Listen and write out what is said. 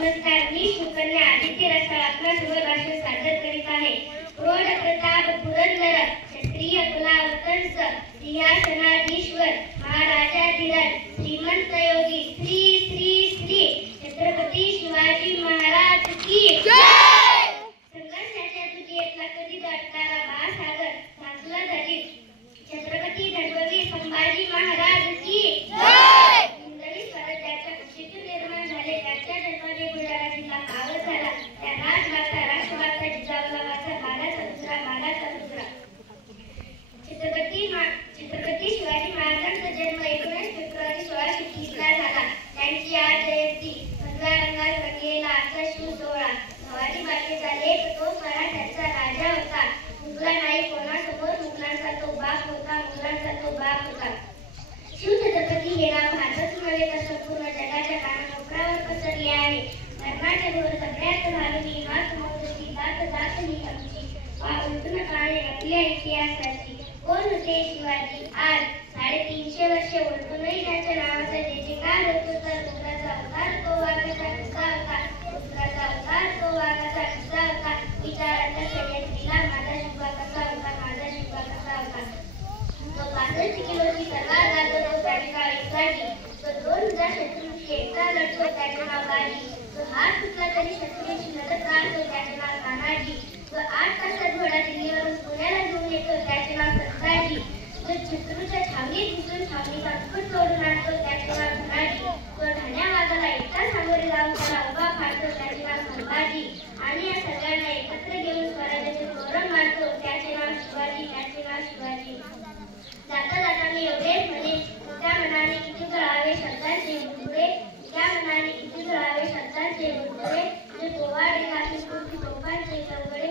नमस्कार, मी सुकन्या आदित्य रसाळ आपल्यासमोर भाषण सादर करीत आहे. प्रौढ प्रताप पुरंदर क्षत्रिय कुला उत्कंठ सिंहासनाधीश्वर महाराजाधिराज श्रीमंत योगी श्री श्री श्री छत्रपती शिवाजी महाराज की जय. संघर्षाच्या तुझेतला कधी दाटणारा महासागर भासला तरी छत्रपती धर्मवीर संभाजी महाराज की जय. हिंदवी स्वराज्याच्या कुशीतून निर्माण झाले त्याच्या जन्माने बुलढाणा जिल्हा पावन झाला. त्या राजमाता राष्ट्रमाता जिजाऊला माझा मानाचा दुसरा छत्रपती शिवाजी महाराजांचा जन्म 19 फेब्रुवारी 1630 ला झाला. त्यांची आज जयंती. भगव्या रंगात रंगलेला आजचा शिव सोहळा. शिवाजी मातेचा लेख तो मराठ्यांचा राजा होता. मुघला नाही कोणासमोर मुघलांचा तो बाप होता. शिवछत्रपती हे नाव भारतच नव्हे तर संपूर्ण जगाच्या कानाकोपऱ्यावर पसरले आहे. धर्माच्या घोर सगळ्यात घालून मात मोदशी जात ही आमची उलटून काळे आपल्या इतिहासाची. कोण होते शिवाजी? आज 350 वर्षे उलटूनही त्याच्या नावाचा जयजयकार होतो. तर रुद्राचा अवतार तो वाघाचा किस्सा होता. विचारांच्या सह्याद्रीला माझा शिवा कसा होता. तो 65 किलोची तलवार गाजवतो त्याचे नाव एकलाजी. तो 2000 शत्रूंशी एकटा लढतो त्याचे नाव बाजी. तो हात तुटला तरी शत्रूंची मदत राहतो त्याचे नाव तानाजी. तो 8 तासात घोडा दिल्लीवरून पुण्याला घेऊन येतो त्याचे नाव सत्ताजी. जो शत्रूच्या छावणीत घुसून छावणीचा मुकुट तोडून आणतो त्याचे नाव धनाजी. तो ठाण्या वाघाला एकटा सामोरे जाऊन त्याला उभा फाडतो त्याचे नाव संभाजी. आणि या सगळ्यांना एकत्र घेऊन स्वराज्याचे तोरण मारतो त्याचे नाव शिवाजी. जाता मी एवढेच म्हणेन, त्या मनाने किती जळावे शब्दांचे बुडबुडे. जे पोवाडे गातील कुर्ती तोफांचे चौघडे